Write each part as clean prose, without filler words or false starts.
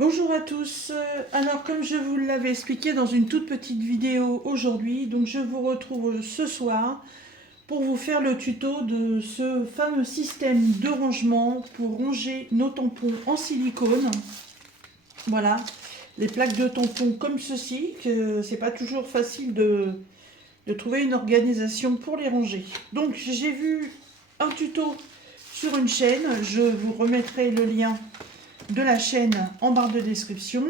Bonjour à tous. Alors comme je vous l'avais expliqué dans une toute petite vidéo aujourd'hui, donc je vous retrouve ce soir pour vous faire le tuto de ce fameux système de rangement pour ranger nos tampons en silicone. Voilà, les plaques de tampons comme ceci, que c'est pas toujours facile de trouver une organisation pour les ranger. Donc j'ai vu un tuto sur une chaîne, je vous remettrai le lien de la chaîne en barre de description.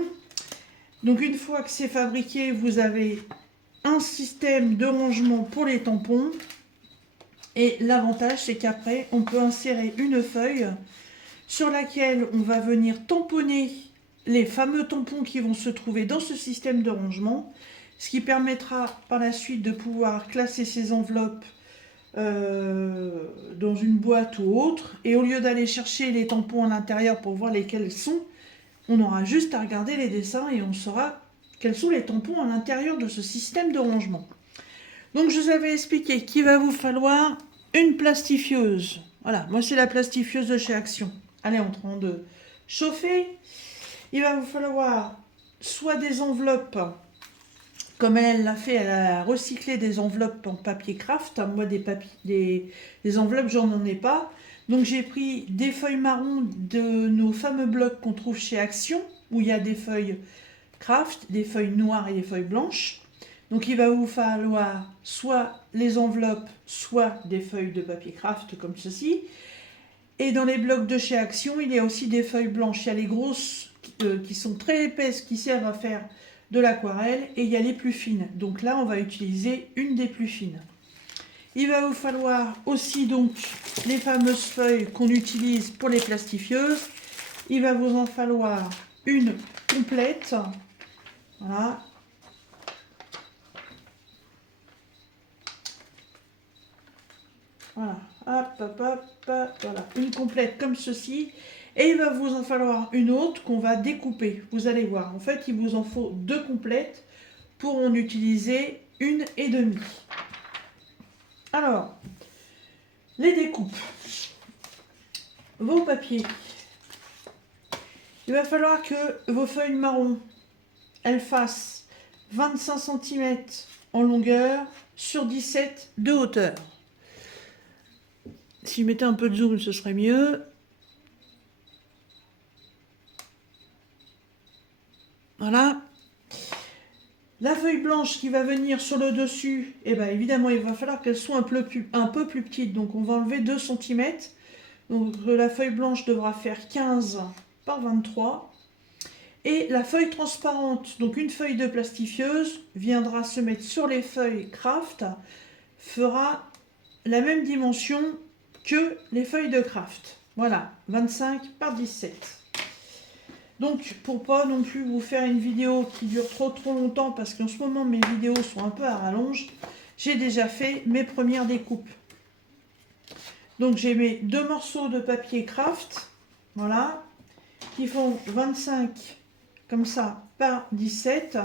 Donc une fois que c'est fabriqué, vous avez un système de rangement pour les tampons. Et l'avantage, c'est qu'après, on peut insérer une feuille sur laquelle on va venir tamponner les fameux tampons qui vont se trouver dans ce système de rangement, ce qui permettra par la suite de pouvoir classer ces enveloppes dans une boîte ou autre. Et au lieu d'aller chercher les tampons à l'intérieur pour voir lesquels sont, on aura juste à regarder les dessins et on saura quels sont les tampons à l'intérieur de ce système de rangement. Donc je vous avais expliqué qu'il va vous falloir une plastifieuse. Voilà, moi c'est la plastifieuse de chez Action. Elle est en train de chauffer. Il va vous falloir soit des enveloppes, comme elle l'a fait, elle a recyclé des enveloppes en papier craft. Moi des enveloppes, j'en ai pas. Donc j'ai pris des feuilles marron de nos fameux blocs qu'on trouve chez Action, où il y a des feuilles craft, des feuilles noires et des feuilles blanches. Donc il va vous falloir soit les enveloppes, soit des feuilles de papier craft comme ceci. Et dans les blocs de chez Action, il y a aussi des feuilles blanches. Il y a les grosses qui sont très épaisses, qui servent à faire de l'aquarelle, et il y a les plus fines. Donc là, on va utiliser une des plus fines. Il va vous falloir aussi donc les fameuses feuilles qu'on utilise pour les plastifieuses. Il va vous en falloir une complète. Voilà. Voilà, hop, hop, hop, voilà, une complète comme ceci. Et il va vous en falloir une autre qu'on va découper. Vous allez voir, en fait, il vous en faut deux complètes pour en utiliser une et demie. Alors, les découpes. Vos papiers. Il va falloir que vos feuilles marron, elles fassent 25 cm en longueur sur 17 de hauteur. Si je mettais un peu de zoom, ce serait mieux. Voilà. La feuille blanche qui va venir sur le dessus, eh bien évidemment, il va falloir qu'elle soit un peu plus petite. Donc on va enlever 2 cm. Donc la feuille blanche devra faire 15 par 23. Et la feuille transparente, donc une feuille de plastifieuse, viendra se mettre sur les feuilles craft, fera la même dimension que les feuilles de craft. Voilà, 25 par 17. Donc, pour pas non plus vous faire une vidéo qui dure trop longtemps, parce qu'en ce moment mes vidéos sont un peu à rallonge, j'ai déjà fait mes premières découpes. Donc j'ai mes deux morceaux de papier craft, voilà, qui font 25 comme ça par 17.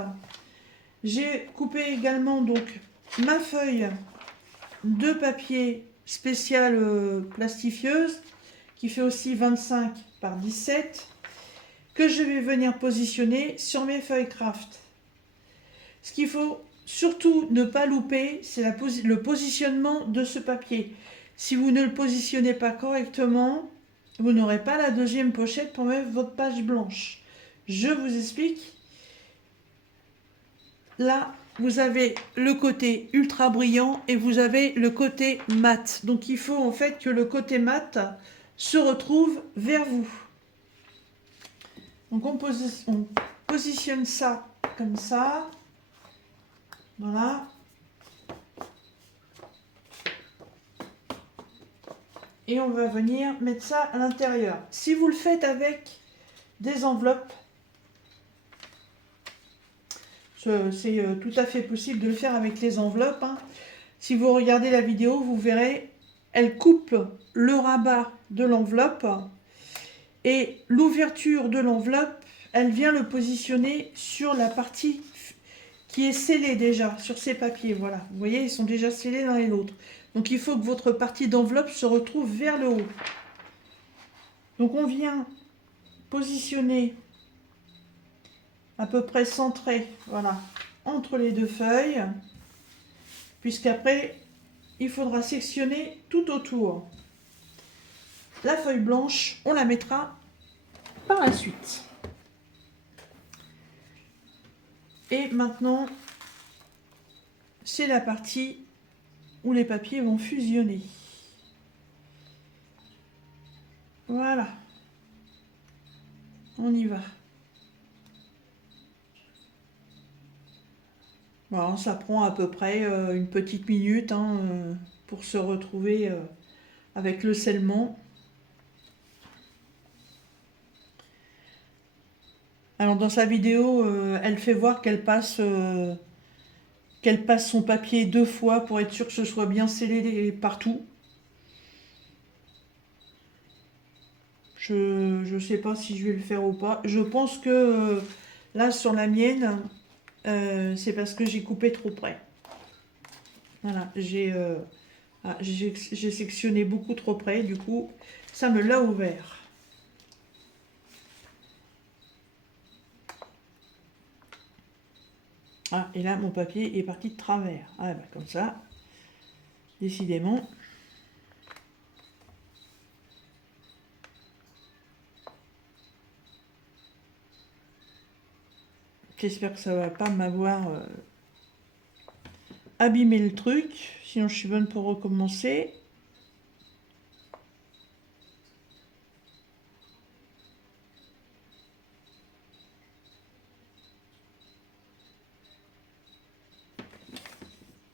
J'ai coupé également donc ma feuille de papier spécial plastifieuse, qui fait aussi 25 par 17. Que je vais venir positionner sur mes feuilles craft. Ce qu'il faut surtout ne pas louper, c'est le positionnement de ce papier. Si vous ne le positionnez pas correctement, vous n'aurez pas la deuxième pochette pour mettre votre page blanche. Je vous explique. Là, vous avez le côté ultra brillant et vous avez le côté mat. Donc il faut en fait que le côté mat se retrouve vers vous. Donc on positionne ça comme ça. Voilà. Et on va venir mettre ça à l'intérieur. Si vous le faites avec des enveloppes, c'est tout à fait possible de le faire avec les enveloppes. Si vous regardez la vidéo, vous verrez, elle coupe le rabat de l'enveloppe. Et l'ouverture de l'enveloppe, elle vient le positionner sur la partie qui est scellée déjà, sur ces papiers. Voilà, vous voyez, ils sont déjà scellés l'un et l'autre. Donc il faut que votre partie d'enveloppe se retrouve vers le haut. Donc on vient positionner à peu près centré, voilà, entre les deux feuilles, puisqu'après, il faudra sectionner tout autour. La feuille blanche, on la mettra par la suite. Et maintenant, c'est la partie où les papiers vont fusionner. Voilà. On y va. Bon, ça prend à peu près une petite minute pour se retrouver avec le scellement. Alors dans sa vidéo, elle fait voir qu'elle passe son papier 2 fois pour être sûr que ce soit bien scellé partout. Je ne sais pas si je vais le faire ou pas. Je pense que là sur la mienne, c'est parce que j'ai coupé trop près. Voilà, j'ai sectionné beaucoup trop près, du coup ça me l'a ouvert. Ah, et là mon papier est parti de travers. Ah bah comme ça, décidément. J'espère que ça va pas m'avoir abîmé le truc, sinon je suis bonne pour recommencer.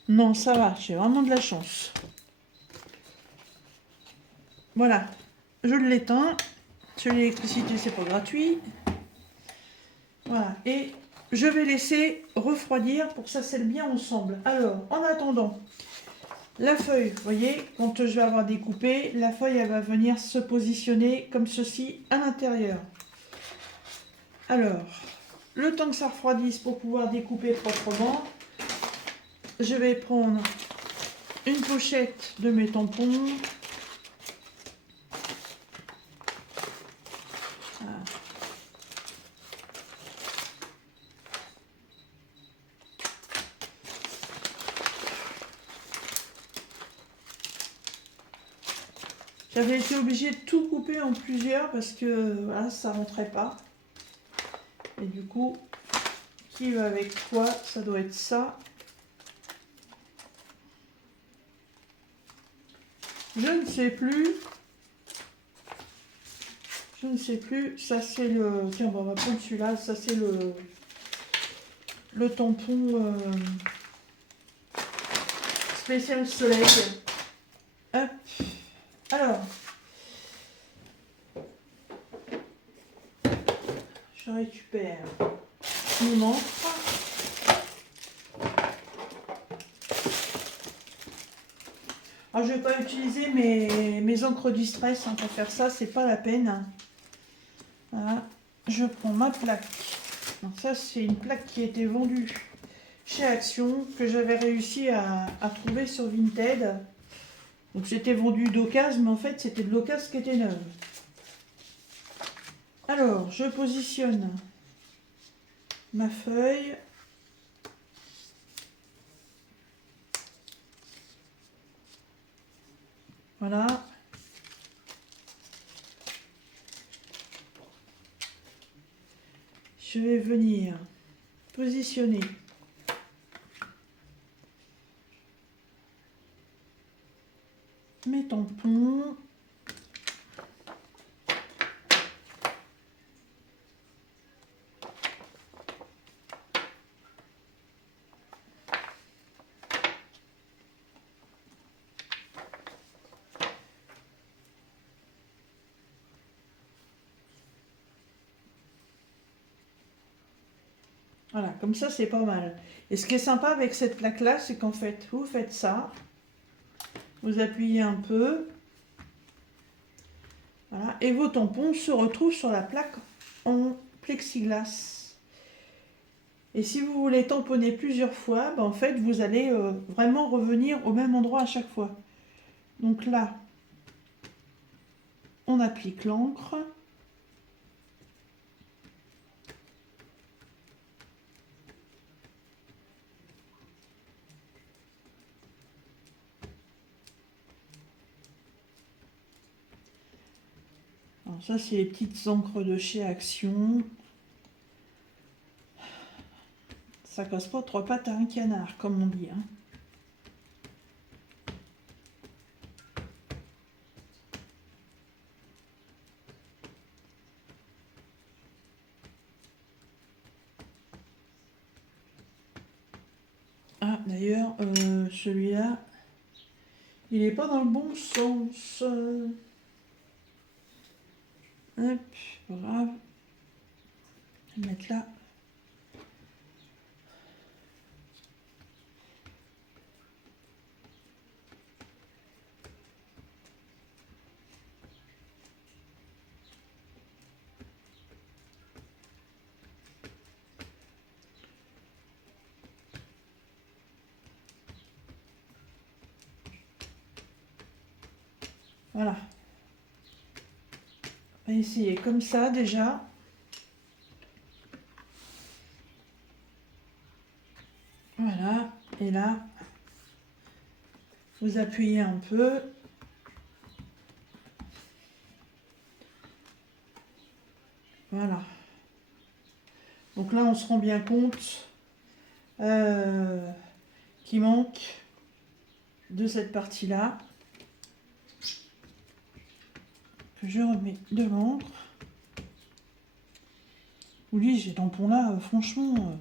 Non, ça va, j'ai vraiment de la chance. Voilà, je l'éteins. Sur l'électricité, c'est pas gratuit. Voilà, et je vais laisser refroidir pour que ça scelle bien ensemble. Alors, en attendant, la feuille, vous voyez, quand je vais avoir découpé, la feuille, elle va venir se positionner comme ceci à l'intérieur. Alors, le temps que ça refroidisse pour pouvoir découper proprement, je vais prendre une pochette de mes tampons. Voilà. J'avais été obligée de tout couper en plusieurs parce que voilà, ça rentrait pas. Et du coup, qui va avec quoi? Ça doit être ça. Je ne sais plus. Je ne sais plus. Ça c'est le... Tiens, bon, on va prendre celui-là. Ça c'est le tampon spécial soleil. Hop. Alors. Je récupère mon encre. Alors, je ne vais pas utiliser mes encres Distress pour faire ça, c'est pas la peine. Voilà. Je prends ma plaque. Donc ça, c'est une plaque qui a été vendue chez Action, que j'avais réussi à trouver sur Vinted. Donc c'était vendu d'occasion, mais en fait, c'était de l'occasion qui était neuve. Alors, je positionne ma feuille. Voilà. Je vais venir positionner mes tampons. Voilà, comme ça c'est pas mal. Et ce qui est sympa avec cette plaque-là, c'est qu'en fait, vous faites ça, vous appuyez un peu, voilà, et vos tampons se retrouvent sur la plaque en plexiglas. Et si vous voulez tamponner plusieurs fois, ben en fait, vous allez vraiment revenir au même endroit à chaque fois. Donc là, on applique l'encre. Alors ça, c'est les petites encres de chez Action. Ça casse pas trois pattes à un canard, comme on dit. Hein. Ah, d'ailleurs, celui-là, il n'est pas dans le bon sens. Hop, pas grave. Je vais le mettre là. Voilà. On va essayer comme ça déjà. Voilà. Et là, vous appuyez un peu. Voilà. Donc là, on se rend bien compte qu'il manque de cette partie-là. Que je remets de l'encre. Oui, ces tampons-là, franchement...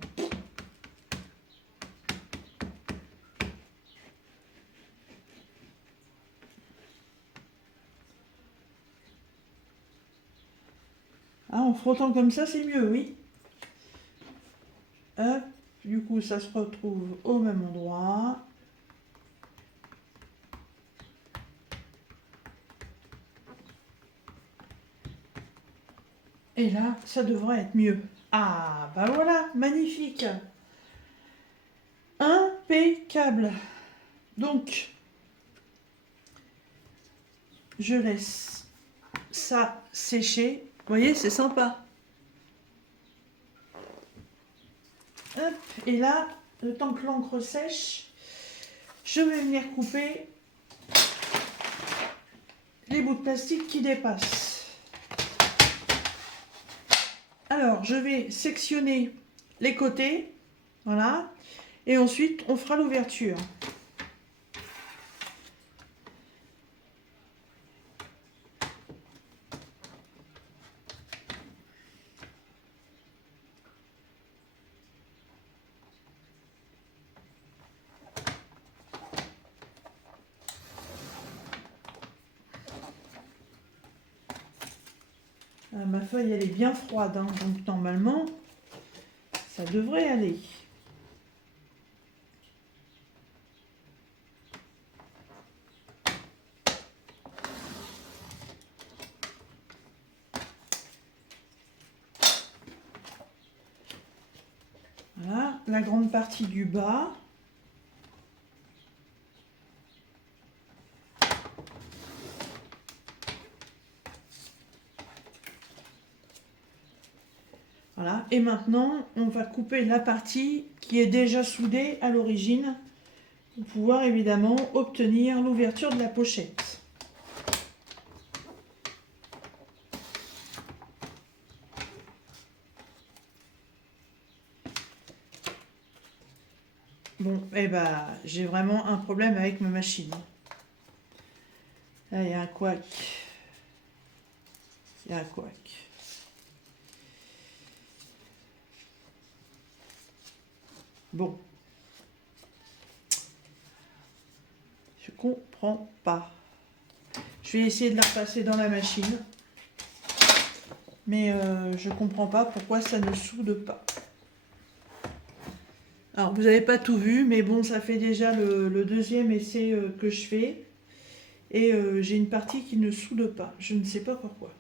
Ah, en frottant comme ça, c'est mieux, oui. Hop, du coup, ça se retrouve au même endroit. Et là, ça devrait être mieux. Ah, bah voilà, magnifique. Impeccable. Donc, je laisse ça sécher. Vous voyez, c'est sympa. Hop, et là, le temps que l'encre sèche, je vais venir couper les bouts de plastique qui dépassent. Alors, je vais sectionner les côtés, voilà, et ensuite on fera l'ouverture. Ma feuille, elle est bien froide, hein, donc normalement, ça devrait aller. Voilà, la grande partie du bas. Voilà, et maintenant, on va couper la partie qui est déjà soudée à l'origine pour pouvoir évidemment obtenir l'ouverture de la pochette. Bon, et bah, j'ai vraiment un problème avec ma machine. Là, il y a un couac. Il y a un couac. Bon. Je comprends pas. Je vais essayer de la repasser dans la machine. Mais je comprends pas pourquoi ça ne soude pas. Alors, vous n'avez pas tout vu, mais bon, ça fait déjà le deuxième essai que je fais. Et j'ai une partie qui ne soude pas. Je ne sais pas pourquoi.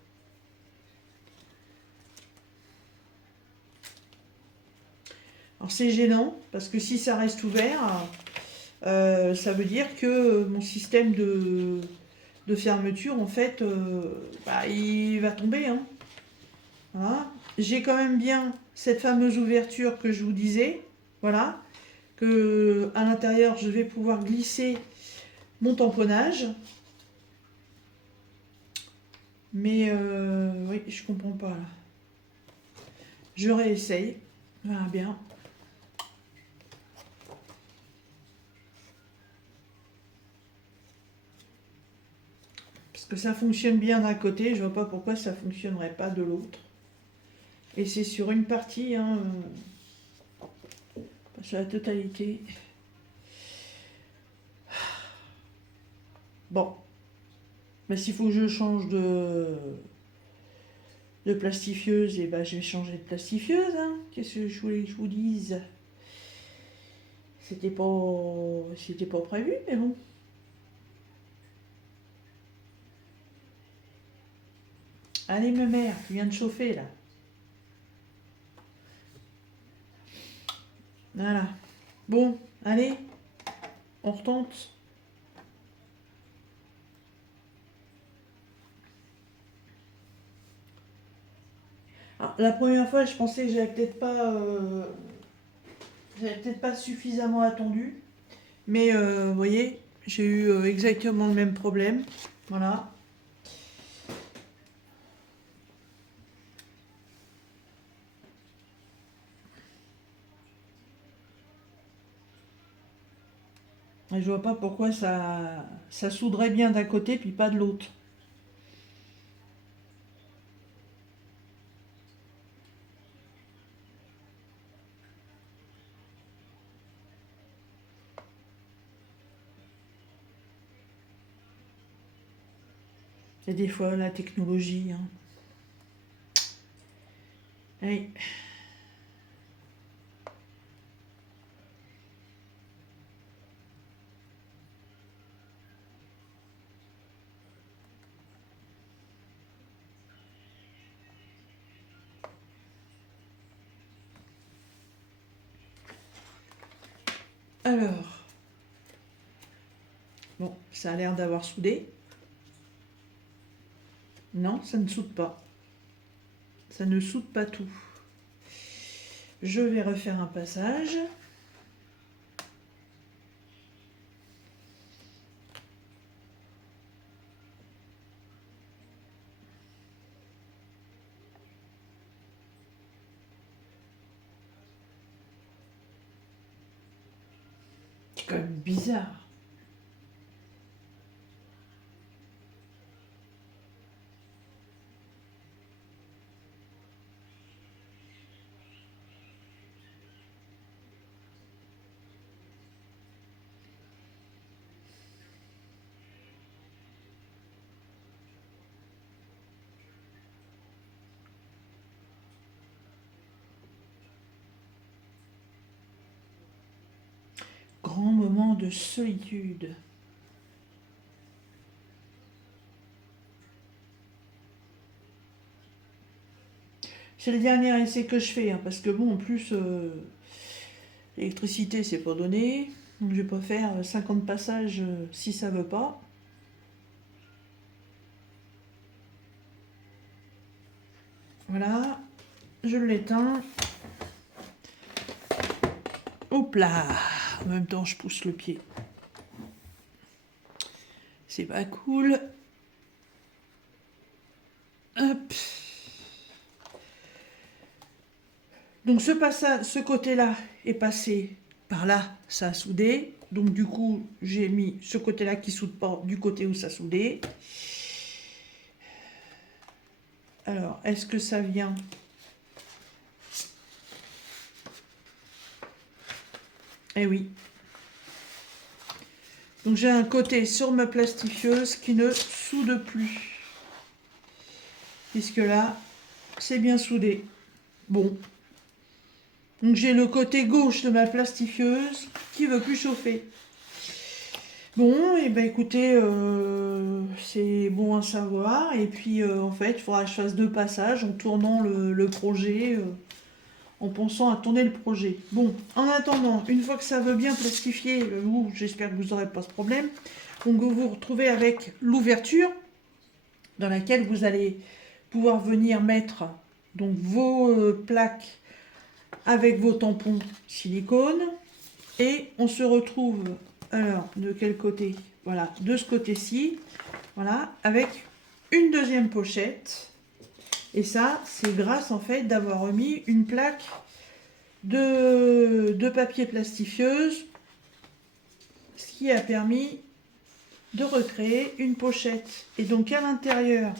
Alors, c'est gênant, parce que si ça reste ouvert, ça veut dire que mon système de fermeture, en fait, bah, il va tomber. Hein. Voilà. J'ai quand même bien cette fameuse ouverture que je vous disais. Voilà. Que à l'intérieur, je vais pouvoir glisser mon tamponnage. Mais oui, je comprends pas là. Je réessaye. On verra bien. Parce que ça fonctionne bien d'un côté, je vois pas pourquoi ça fonctionnerait pas de l'autre. Et c'est sur une partie, hein, pas sur la totalité. Bon. Mais s'il faut que je change de plastifieuse, et ben je vais changer de plastifieuse. Hein. Qu'est-ce que je voulais que je vous dise? C'était pas prévu, mais bon. Allez, ma mère, tu viens de chauffer là. Voilà. Bon, allez, on retente. Alors, la première fois, je pensais que j'avais peut-être pas suffisamment attendu. Mais vous voyez, j'ai eu exactement le même problème. Voilà. Et je vois pas pourquoi ça souderait bien d'un côté puis pas de l'autre. C'est des fois la technologie. Hein. Allez. Alors, bon, ça a l'air d'avoir soudé. Non, ça ne soude pas. Ça ne soude pas tout. Je vais refaire un passage. C'est quand même bizarre. Grand moment de solitude. C'est le dernier essai que je fais, hein, parce que bon, en plus, l'électricité, c'est pas donné. Donc je vais pas faire 50 passages si ça veut pas. Voilà, je l'éteins. Hop là! En même temps, je pousse le pied. C'est pas cool. Hop. Donc ce côté-là est passé par là, ça a soudé. Donc du coup, j'ai mis ce côté-là qui soude pas du côté où ça soudait. Alors, est-ce que ça vient? Eh oui. Donc j'ai un côté sur ma plastifieuse qui ne soude plus. Puisque là, c'est bien soudé. Bon. Donc j'ai le côté gauche de ma plastifieuse qui veut plus chauffer. Bon, et ben écoutez, c'est bon à savoir. Et puis en fait, il faudra que je fasse 2 passages en tournant le projet, en pensant à tourner le projet. Bon, en attendant, une fois que ça veut bien plastifier, j'espère que vous n'aurez pas ce problème, donc vous vous retrouvez avec l'ouverture dans laquelle vous allez pouvoir venir mettre donc vos plaques avec vos tampons silicone. Et on se retrouve, alors, de quel côté? Voilà, de ce côté-ci, voilà, avec une deuxième pochette. Et ça, c'est grâce en fait d'avoir remis une plaque de papier plastifieuse, ce qui a permis de recréer une pochette. Et donc à l'intérieur,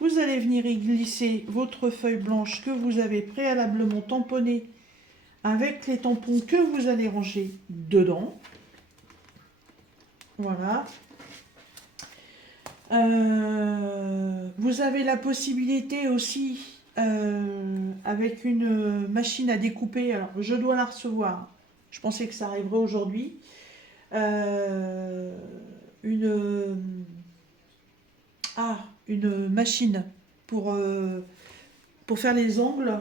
vous allez venir y glisser votre feuille blanche que vous avez préalablement tamponnée avec les tampons que vous allez ranger dedans. Voilà. Vous avez la possibilité aussi, avec une machine à découper, alors je dois la recevoir, je pensais que ça arriverait aujourd'hui, une machine pour faire les angles,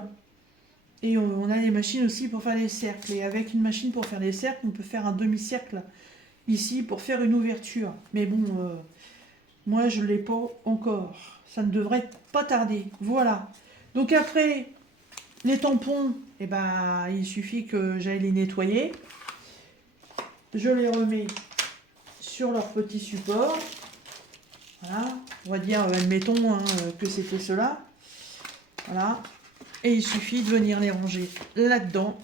et on a les machines aussi pour faire les cercles, et avec une machine pour faire les cercles, on peut faire un demi-cercle ici pour faire une ouverture, mais bon, moi je ne l'ai pas encore, ça ne devrait pas tarder. Voilà, donc après les tampons, eh ben, il suffit que j'aille les nettoyer, je les remets sur leur petit support. Voilà, on va dire, admettons que c'était cela. Voilà, et il suffit de venir les ranger là-dedans.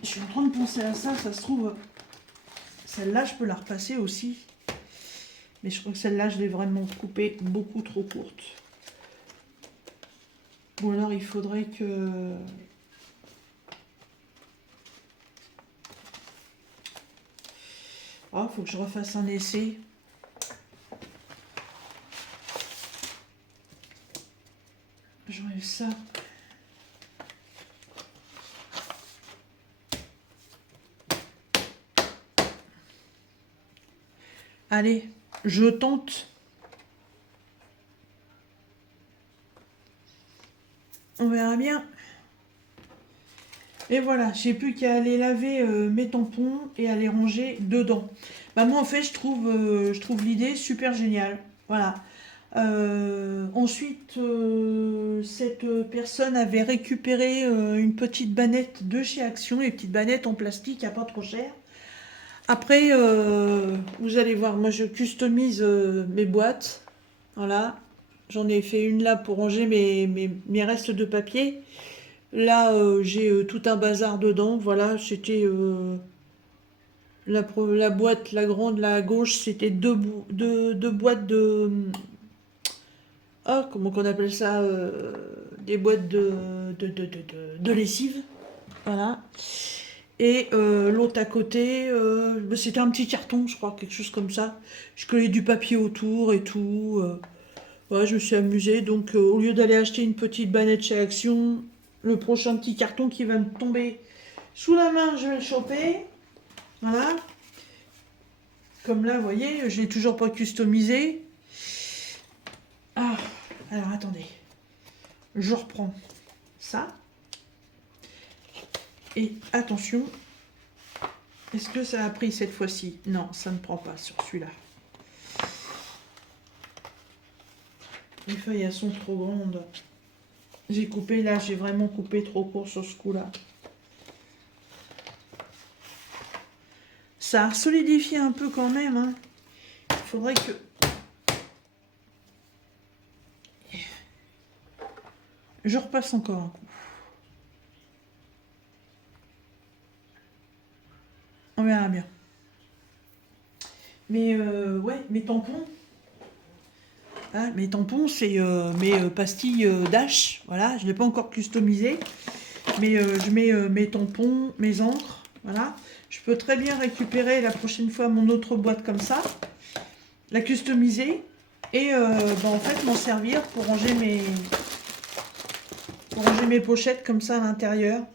Je suis en train de penser à ça, ça se trouve, celle-là je peux la repasser aussi. Mais je crois que celle-là je l'ai vraiment coupée beaucoup trop courte. Ou alors il faudrait que... Oh, faut que je refasse un essai. J'enlève ça. Allez, je tente. On verra bien. Et voilà, j'ai plus qu'à aller laver mes tampons et à les ranger dedans. Bah moi en fait je trouve l'idée super géniale. Voilà. Ensuite, cette personne avait récupéré une petite bannette de chez Action, les petites bannettes en plastique à pas trop cher. Après, vous allez voir, moi je customise mes boîtes. Voilà. J'en ai fait une là pour ranger mes restes de papier. Là, j'ai tout un bazar dedans. Voilà, c'était la boîte, la grande, la à gauche, c'était deux boîtes de... Ah, comment qu'on appelle ça, des boîtes de lessive. Voilà. Et l'autre à côté, c'était un petit carton, je crois, quelque chose comme ça. Je collais du papier autour et tout. Ouais, je me suis amusée. Donc, au lieu d'aller acheter une petite bannette chez Action, le prochain petit carton qui va me tomber sous la main, je vais le choper. Voilà. Comme là, vous voyez, je l'ai toujours pas customisé. Ah, alors attendez. Je reprends ça. Et attention, est-ce que ça a pris cette fois-ci? Non, ça ne prend pas sur celui-là. Les feuilles, elles sont trop grandes. J'ai coupé là, j'ai vraiment coupé trop court sur ce coup-là. Ça a solidifié un peu quand même. Hein. Il faudrait que... Je repasse encore un coup. On verra bien. Mais ouais, mes tampons. Hein, mes tampons, c'est mes pastilles Dash. Voilà, je ne l'ai pas encore customisé. Mais je mets mes tampons, mes encres. Voilà. Je peux très bien récupérer la prochaine fois mon autre boîte comme ça. La customiser. Et en fait m'en servir pour ranger mes pochettes comme ça à l'intérieur.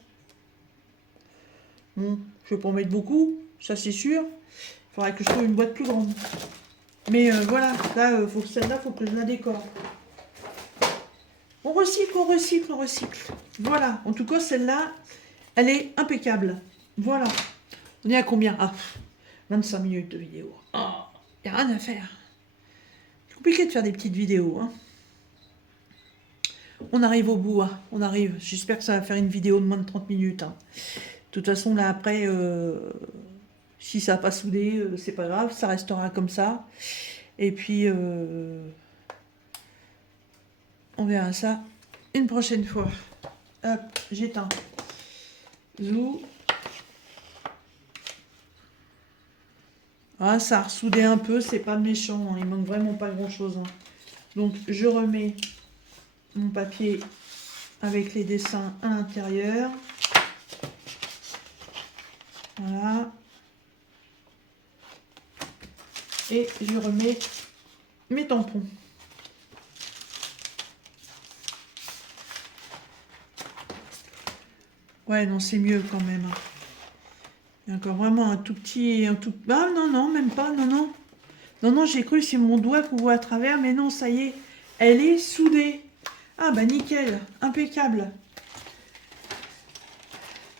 Bon, je vais pas en mettre beaucoup, ça c'est sûr. Il faudrait que je trouve une boîte plus grande. Mais voilà, là, celle-là, il faut que je la décore. On recycle, on recycle, on recycle. Voilà, en tout cas, celle-là, elle est impeccable. Voilà. On est à combien? Ah, 25 minutes de vidéo. Oh, il n'y a rien à faire. C'est compliqué de faire des petites vidéos. Hein. On arrive au bout, hein. On arrive. J'espère que ça va faire une vidéo de moins de 30 minutes. Hein. De toute façon, là, après, Si ça n'a pas soudé, c'est pas grave, ça restera comme ça. Et puis, on verra ça une prochaine fois. Hop, j'éteins. Zou. Ah, ça a ressoudé un peu, c'est pas méchant, hein, il manque vraiment pas grand-chose. Hein. Donc, je remets mon papier avec les dessins à l'intérieur. Voilà. Et je remets mes tampons. Ouais, non, c'est mieux quand même. Il y a encore vraiment un tout petit... Ah non, non, même pas, non, non. Non, non, j'ai cru que c'est mon doigt qu'on voit à travers, mais non, ça y est, elle est soudée. Ah bah nickel, impeccable.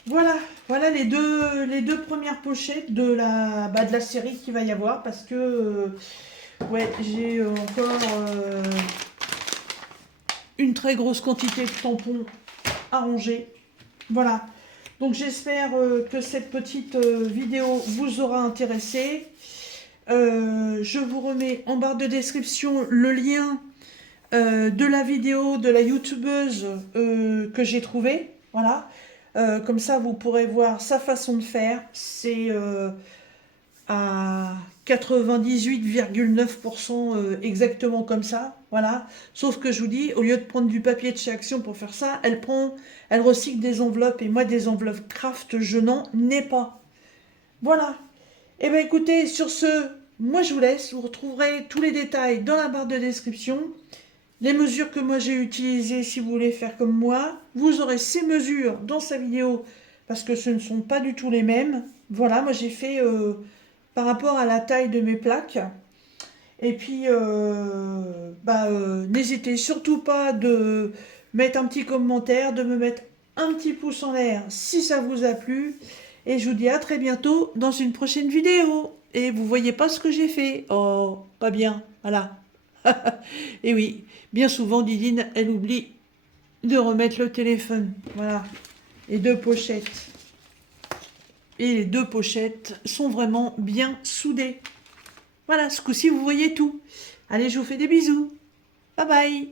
Voilà, voilà les deux premières pochettes de la série qu'il va y avoir, parce que ouais, j'ai encore une très grosse quantité de tampons à ranger. Voilà, donc j'espère que cette petite vidéo vous aura intéressé. Je vous remets en barre de description le lien de la vidéo de la youtubeuse que j'ai trouvée. Voilà. Comme ça, vous pourrez voir sa façon de faire. C'est à 98,9% exactement comme ça. Voilà. Sauf que je vous dis, au lieu de prendre du papier de chez Action pour faire ça, elle recycle des enveloppes. Et moi, des enveloppes craft, je n'en ai pas. Voilà. Et bien écoutez, sur ce, moi je vous laisse. Vous retrouverez tous les détails dans la barre de description. Les mesures que moi j'ai utilisées si vous voulez faire comme moi. Vous aurez ces mesures dans sa vidéo parce que ce ne sont pas du tout les mêmes. Voilà, moi j'ai fait par rapport à la taille de mes plaques. Et puis, n'hésitez surtout pas de mettre un petit commentaire, de me mettre un petit pouce en l'air si ça vous a plu. Et je vous dis à très bientôt dans une prochaine vidéo. Et vous voyez pas ce que j'ai fait. Oh, pas bien. Voilà. Et oui, bien souvent, Didine, elle oublie de remettre le téléphone. Voilà. Les deux pochettes. Et les deux pochettes sont vraiment bien soudées. Voilà, ce coup-ci, vous voyez tout. Allez, je vous fais des bisous. Bye bye.